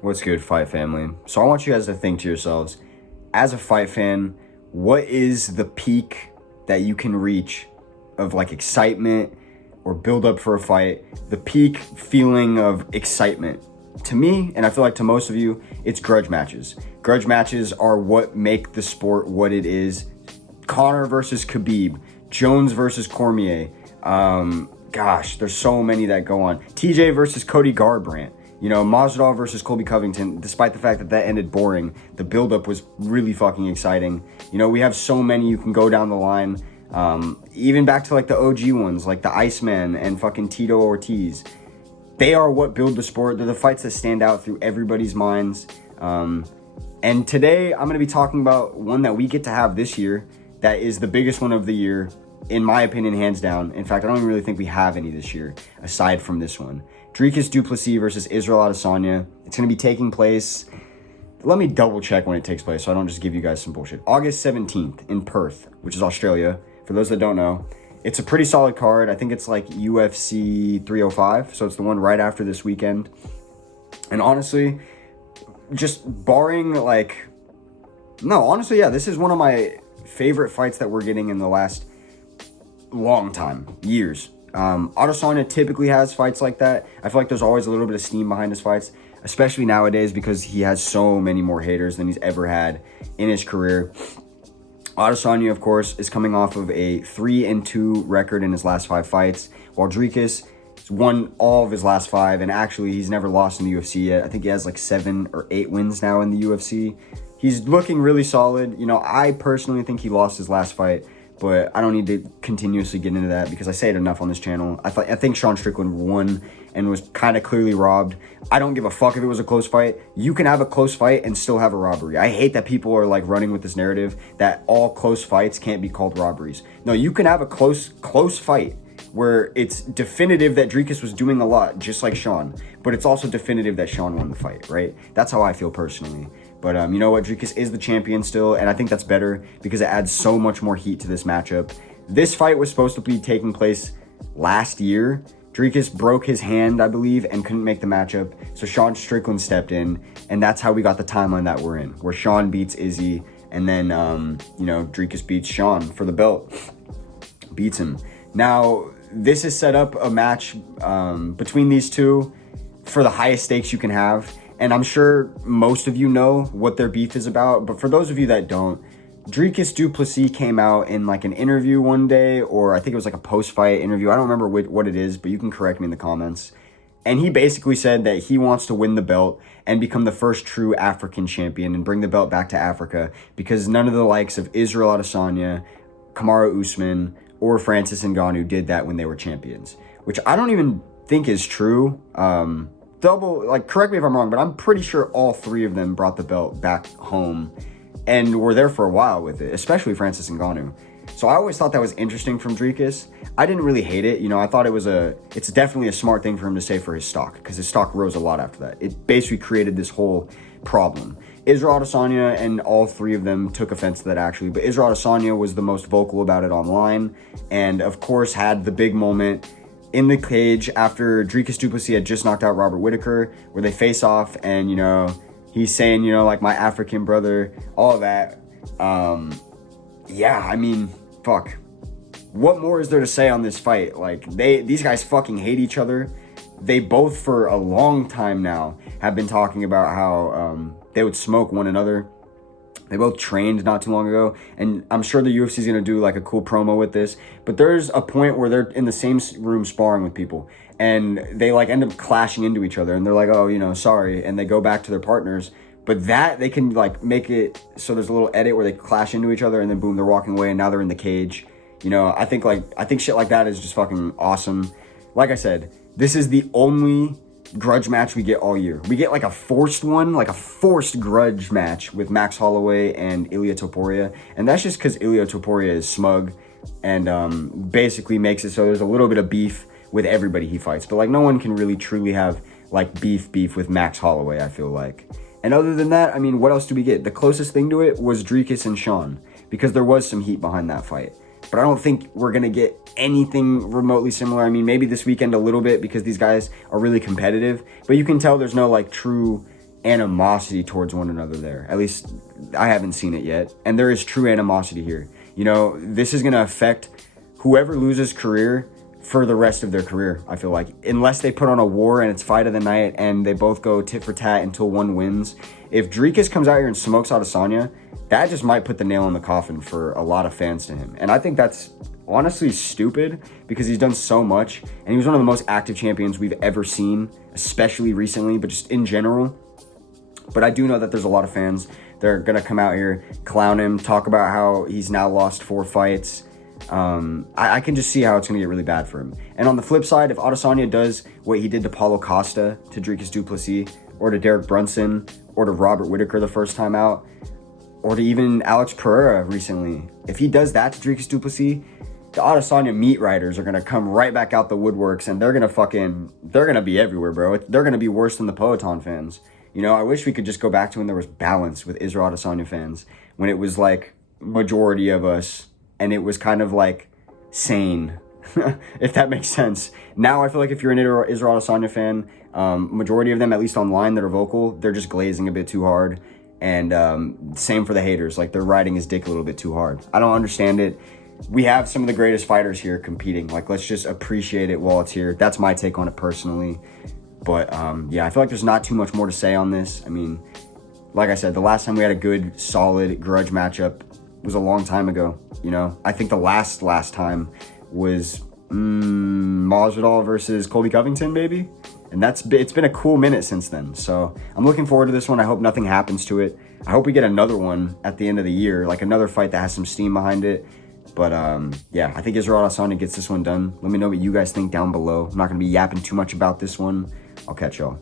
What's good, fight family? So I want you guys to think to yourselves, as a fight fan, what is the peak that you can reach of like excitement or build up for a fight? The peak feeling of excitement. To me, and I feel like to most of you, it's grudge matches. Grudge matches are what make the sport what it is. Conor versus Khabib, Jones versus Cormier. There's so many that go on. TJ versus Cody Garbrandt. Masvidal versus Colby Covington, despite the fact that that ended boring, the buildup was really fucking exciting. We have so many you can go down the line. Even back to like the OG ones, like the Iceman and fucking Tito Ortiz. They are what build the sport. They're the fights that stand out through everybody's minds. And today I'm going to be talking about one that we get to have this year that is the biggest one of the year, in my opinion, hands down. In fact, I don't even really think we have any this year, aside from this one. Dricus du Plessis versus Israel Adesanya. It's going to be taking place, let me double check when it takes place so I don't just give you guys some bullshit. August 17th in Perth, which is Australia. For those that don't know, it's a pretty solid card. I think it's like UFC 305, so it's the one right after this weekend. And honestly, just barring this is one of my favorite fights that we're getting in the last long time, years. Adesanya typically has fights like that. I feel like there's always a little bit of steam behind his fights, especially nowadays because he has so many more haters than he's ever had in his career. Adesanya, of course, is coming off of a 3-2 record in his last 5 fights, while Dricus has won all of his last 5, and actually he's never lost in the UFC yet. I think he has like 7 or 8 wins now in the UFC. He's looking really solid. I personally think he lost his last fight, but I don't need to continuously get into that because I say it enough on this channel. I think Sean Strickland won and was kind of clearly robbed. I don't give a fuck if it was a close fight. You can have a close fight and still have a robbery. I hate that people are like running with this narrative that all close fights can't be called robberies. No, you can have a close fight where it's definitive that Dricus was doing a lot, just like Sean, but it's also definitive that Sean won the fight, right? That's how I feel personally. But you know what? Dricus is the champion still, and I think that's better because it adds so much more heat to this matchup. This fight was supposed to be taking place last year. Dricus broke his hand, I believe, and couldn't make the matchup, so Sean Strickland stepped in, and that's how we got the timeline that we're in, where Sean beats Izzy, and then, Dricus beats Sean for the belt. Beats him. Now, this has set up a match between these two for the highest stakes you can have. And I'm sure most of you know what their beef is about. But for those of you that don't, Dricus du Plessis came out in like an interview one day, or I think it was like a post-fight interview. I don't remember what it is, but you can correct me in the comments. And he basically said that he wants to win the belt and become the first true African champion and bring the belt back to Africa because none of the likes of Israel Adesanya, Kamaru Usman, or Francis Ngannou did that when they were champions, which I don't even think is true. Correct me if I'm wrong, but I'm pretty sure all 3 of them brought the belt back home and were there for a while with it, especially Francis Ngannou. So I always thought that was interesting from Dricus. I didn't really hate it. I thought it's definitely a smart thing for him to say for his stock because his stock rose a lot after that. It basically created this whole problem. Israel Adesanya and all 3 of them took offense to that actually, but Israel Adesanya was the most vocal about it online and of course had the big moment in the cage after Dricus du Plessis had just knocked out Robert Whittaker, where they face off, and he's saying like my African brother, all of that. Fuck. What more is there to say on this fight? These guys fucking hate each other. They both for a long time now have been talking about how they would smoke one another. They both trained not too long ago, and I'm sure the UFC is going to do like a cool promo with this, but there's a point where they're in the same room sparring with people, and they like end up clashing into each other, and they're like, oh, sorry, and they go back to their partners, but that they can like make it so there's a little edit where they clash into each other, and then boom, they're walking away, and now they're in the cage. I think shit like that is just fucking awesome. Like I said, this is the only grudge match we get all year. We get like a forced grudge match with Max Holloway and Ilia Topuria, and that's just because Ilia Topuria is smug and basically makes it so there's a little bit of beef with everybody he fights, but like no one can really truly have like beef with Max Holloway, I feel like. And other than that, what else do we get? The closest thing to it was Dricus and Sean, because there was some heat behind that fight. But I don't think we're going to get anything remotely similar. Maybe this weekend a little bit because these guys are really competitive. But you can tell there's no, true animosity towards one another there. At least I haven't seen it yet. And there is true animosity here. You know, this is going to affect whoever loses career for the rest of their career, I feel like. Unless they put on a war and it's fight of the night and they both go tit for tat until one wins. If Dricus comes out here and smokes Adesanya, that just might put the nail in the coffin for a lot of fans to him. And I think that's honestly stupid because he's done so much. And he was one of the most active champions we've ever seen, especially recently, but just in general. But I do know that there's a lot of fans that are going to come out here, clown him, talk about how he's now lost 4 fights. I can just see how it's going to get really bad for him. And on the flip side, if Adesanya does what he did to Paulo Costa, to Dricus du Plessis, or to Derek Brunson, or to Robert Whittaker the first time out, or to even Alex Pereira recently, if he does that to Dricus du Plessis, the Adesanya meat riders are going to come right back out the woodworks, and they're going to be everywhere, bro. They're going to be worse than the Poetan fans. You know, I wish we could just go back to when there was balance with Israel Adesanya fans, when it was like majority of us, and it was kind of like sane, if that makes sense. Now I feel like if you're an Israel Adesanya fan, majority of them, at least online, that are vocal, they're just glazing a bit too hard. And same for the haters, like they're riding his dick a little bit too hard. I don't understand it. We have some of the greatest fighters here competing. Like, let's just appreciate it while it's here. That's my take on it personally. But yeah, I feel like there's not too much more to say on this. I mean, like I said, the last time we had a good, solid grudge matchup was a long time ago. You know, I think the last time was Masvidal versus Colby Covington, maybe. And it's been a cool minute since then. So I'm looking forward to this one. I hope nothing happens to it. I hope we get another one at the end of the year, like another fight that has some steam behind it. But yeah, I think Israel Adesanya gets this one done. Let me know what you guys think down below. I'm not going to be yapping too much about this one. I'll catch y'all.